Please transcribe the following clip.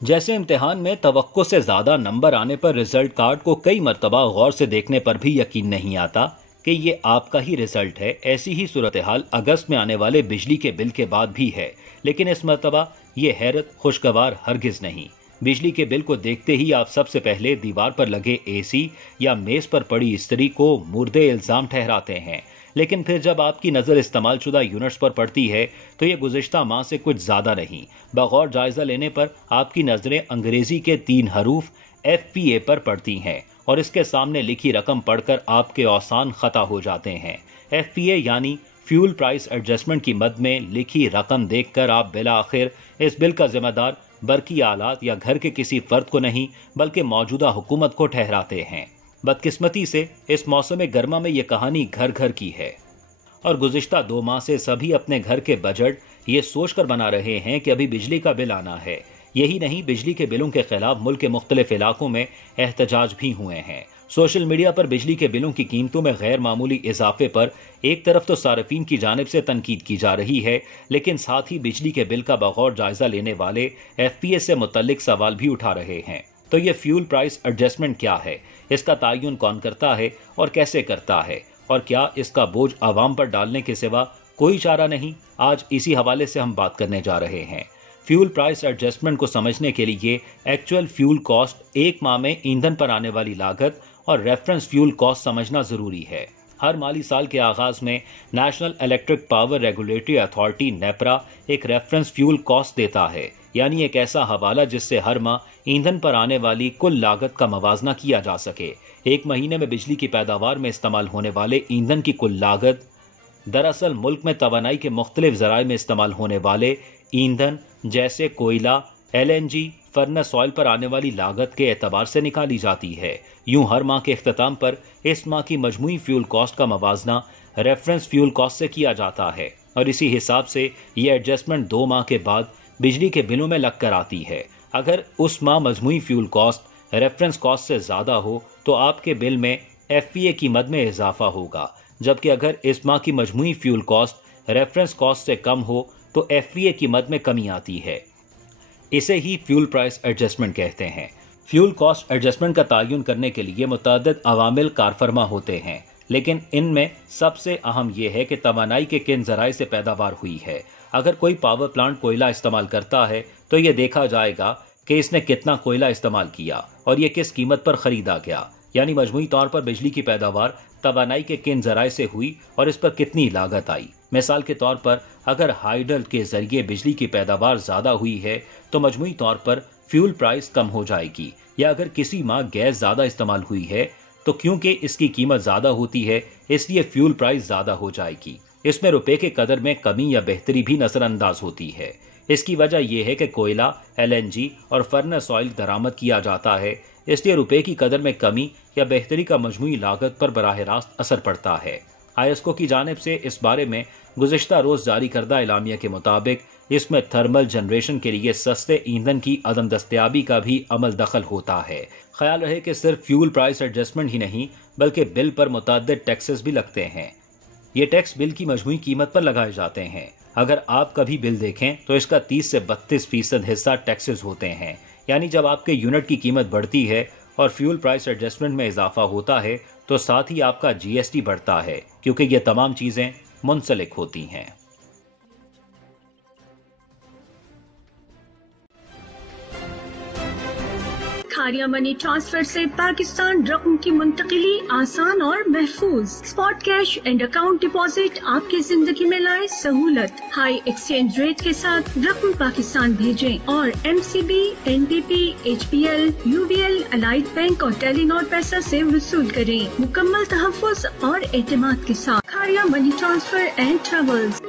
जैसे इम्तिहान में तवक्को से ज्यादा नंबर आने पर रिजल्ट कार्ड को कई मर्तबा गौर से देखने पर भी यकीन नहीं आता कि ये आपका ही रिजल्ट है, ऐसी ही सूरत हाल अगस्त में आने वाले बिजली के बिल के बाद भी है। लेकिन इस मर्तबा ये हैरत खुशगवार हरगिज नहीं। बिजली के बिल को देखते ही आप सबसे पहले दीवार पर लगे एसी या मेज पर पड़ी इस्त्री को मुर्दे इल्जाम ठहराते हैं। लेकिन फिर जब आपकी नज़र इस्तेमाल शुदा यूनिट्स पर पड़ती है तो ये गुज़िश्ता माह से कुछ ज़्यादा नहीं। बगौर जायज़ा लेने पर आपकी नज़रें अंग्रेज़ी के 3 हरूफ FPA पर पड़ती हैं और इसके सामने लिखी रकम पढ़कर आपके औसान ख़ता हो जाते हैं। FPA यानी फ्यूल प्राइस एडजस्टमेंट की मद में लिखी रकम देखकर आप बिला आखिर इस बिल का जिम्मेदार बरकी आलात या घर के किसी फर्द को नहीं बल्कि मौजूदा हुकूमत को ठहराते हैं। बदकिस्मती से इस मौसम गर्मा में ये कहानी घर घर की है और गुज़िश्ता 2 माह से सभी अपने घर के बजट ये सोचकर बना रहे हैं कि अभी बिजली का बिल आना है। यही नहीं, बिजली के बिलों के खिलाफ मुल्क के मुख्तलिफ इलाकों में एहतजाज भी हुए हैं। सोशल मीडिया पर बिजली के बिलों की कीमतों में गैर मामूली इजाफे पर एक तरफ तो सार्फिन की जानिब से तनकीद की जा रही है, लेकिन साथ ही बिजली के बिल का बगौर जायजा लेने वाले FPA से मुतल्लिक सवाल भी उठा रहे हैं। तो ये फ्यूल प्राइस एडजस्टमेंट क्या है, इसका तयन कौन करता है और कैसे करता है, और क्या इसका बोझ आवाम पर डालने के सिवा कोई चारा नहीं? आज इसी हवाले से हम बात करने जा रहे हैं। फ्यूल प्राइस एडजस्टमेंट को समझने के लिए एक्चुअल फ्यूल कॉस्ट, एक माह में ईंधन पर आने वाली लागत और रेफरेंस फ्यूल कॉस्ट समझना जरूरी है। हर माली साल के आगाज में national electric power regulatory authority NEPRA एक रेफरेंस फ्यूल कॉस्ट देता है, यानी एक ऐसा हवाला जिससे हर माह ईंधन पर आने वाली कुल लागत का मवाजना किया जा सके। एक महीने में बिजली की पैदावार में इस्तेमाल होने वाले ईंधन की कुल लागत दरअसल मुल्क में तवानाई के मुख्तलिफ जराए में इस्तेमाल होने वाले ईंधन जैसे कोयला, LNG, फर्नेस ऑयल पर आने वाली लागत के एतबार से निकाली जाती है। यूं हर माह के इख्तिताम पर इस माह की मजमूई फ्यूल कॉस्ट का मवाजना रेफरेंस फ्यूल कॉस्ट से किया जाता है और इसी हिसाब से ये एडजस्टमेंट 2 माह के बाद बिजली के बिलों में लग कर आती है। अगर उस माह मजमूई फ्यूल कॉस्ट रेफरेंस कॉस्ट से ज़्यादा हो तो आपके बिल में FPA की मद में इजाफा होगा, जबकि अगर इस माह की मजमूई फ्यूल कॉस्ट रेफरेंस कॉस्ट से कम हो तो FPA की मद में कमी आती है। इसे ही फ्यूल प्राइस एडजस्टमेंट कहते हैं। फ्यूल कॉस्ट एडजस्टमेंट का तयन करने के लिए मुतअद्दिद अवामिल कारफरमा होते हैं, लेकिन इनमें सबसे अहम यह है कि तवानाई के किन जराए से पैदावार हुई है। अगर कोई पावर प्लांट कोयला इस्तेमाल करता है तो ये देखा जाएगा कि इसने कितना कोयला इस्तेमाल किया और ये किस कीमत पर खरीदा गया, यानी मजमूई तौर पर बिजली की पैदावार तवानाई के किन जराए से हुई और इस पर कितनी लागत आई। मिसाल के तौर पर अगर हाइडल के जरिए बिजली की पैदावार ज़्यादा हुई है तो मजमूई तौर पर फ्यूल प्राइस कम हो जाएगी, या अगर किसी माह गैस ज़्यादा इस्तेमाल हुई है तो क्योंकि इसकी कीमत ज़्यादा होती है इसलिए फ्यूल प्राइस ज़्यादा हो जाएगी। इसमें रुपए के कदर में कमी या बेहतरी भी नज़रअंदाज होती है। इसकी वजह यह है कि कोयला, LNG और फर्नेस ऑयल दरामद किया जाता है, इसलिए रुपए की कदर में कमी या बेहतरी का मजमूई लागत पर बराह रास्त असर पड़ता है। ISCO की जानिब से इस बारे में गुज़िश्ता रोज़ जारी करदा एलामिया के मुताबिक इसमें थर्मल जनरेशन के लिए सस्ते ईंधन की अदम दस्तयाबी का भी अमल दखल होता है। ख्याल रहे कि सिर्फ फ्यूल प्राइस एडजस्टमेंट ही नहीं बल्कि बिल पर मुतअद्दिद टैक्सेस भी लगते हैं। ये टैक्स बिल की मजमूई कीमत पर लगाए जाते हैं। अगर आप कभी बिल देखें तो इसका 30 से 32% हिस्सा टैक्सेस होते हैं, यानी जब आपके यूनिट की कीमत बढ़ती है और फ्यूल प्राइस एडजस्टमेंट में इजाफा होता है तो साथ ही आपका GST बढ़ता है, क्योंकि ये तमाम चीज़ें मुंसलिक होती हैं। खारिया मनी ट्रांसफर से पाकिस्तान रकम की मुंतकिली आसान और महफूज। Spot cash and account deposit आपकी जिंदगी में लाए सहूलत। हाई एक्सचेंज रेट के साथ रकम पाकिस्तान भेजें और MCB, NDP, HPL, UBL, allied bank और टेलीनॉर पैसा से वसूल करें, मुकम्मल तहफ़्फ़ुज़ और एतमाद के साथ। खारिया मनी ट्रांसफर एंड ट्रेवल्स।